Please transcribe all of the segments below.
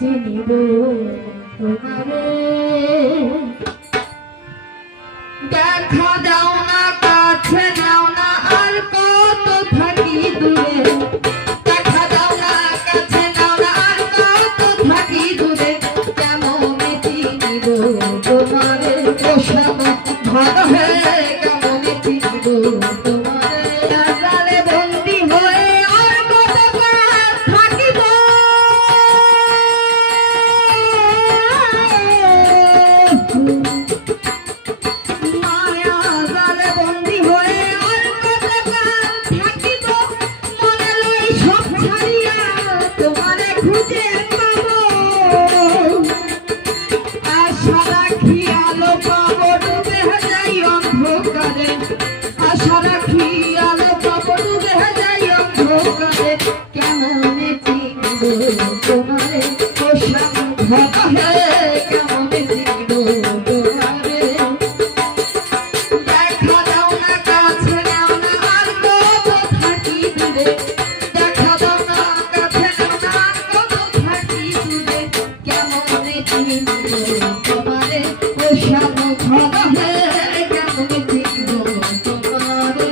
চিনিব তোমারে দেখা দাও না কাছে নাও না আর কত থাকি দূরে দেখা দাও না কাছে নাও না আর কত থাকি দূরে কেমন চিনিব তোমারে ওসব ভালো হয়ে কেমন চিনিব তোমারে জালে বন্দি হয়ে আর কত থাকিব তোমারে ওসব ভালো হয়ে কেমন চিনিব তোমারে দেখা দাও না কাছে নাও না আর কত থাকি দূরে দেখা দাও না কাছে নাও না আর কত থাকি দূরে কেমন চিনিব তোমারে ওসব ভালো হয়ে কেমন চিনিব তোমারে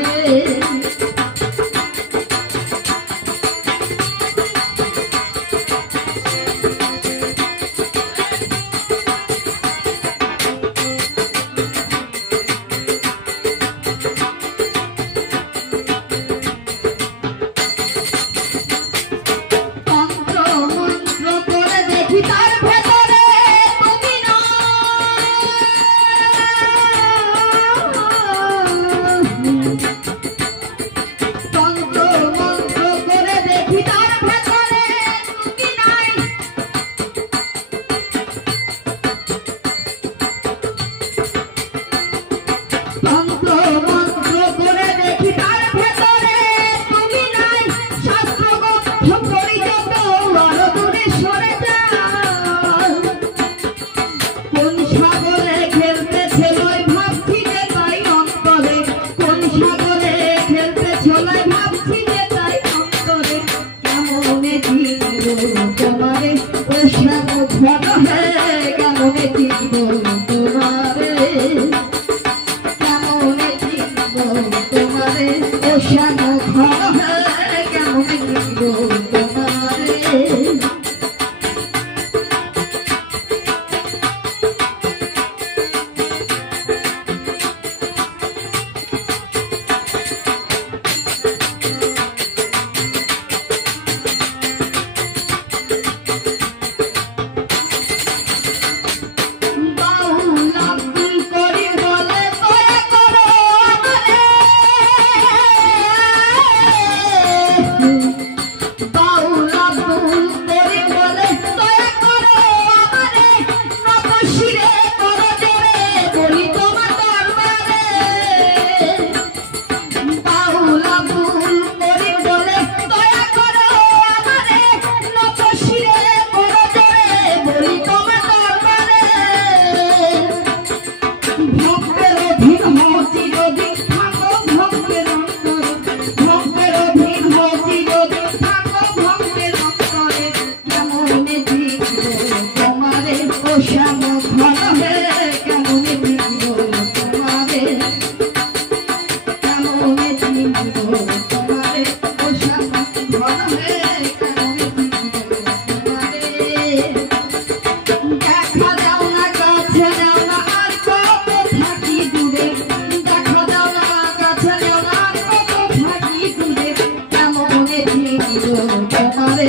তোমারে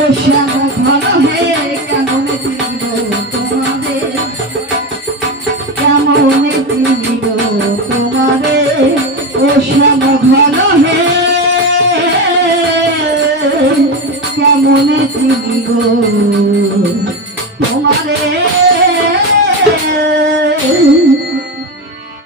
ওসব ভালো হয়ে কেমন চিনিব তোমারে কেমন চিনিব তোমারে ওসব ভালো হয়ে কেমন চিনিব তোমারে কেমন চিনিব তোমারে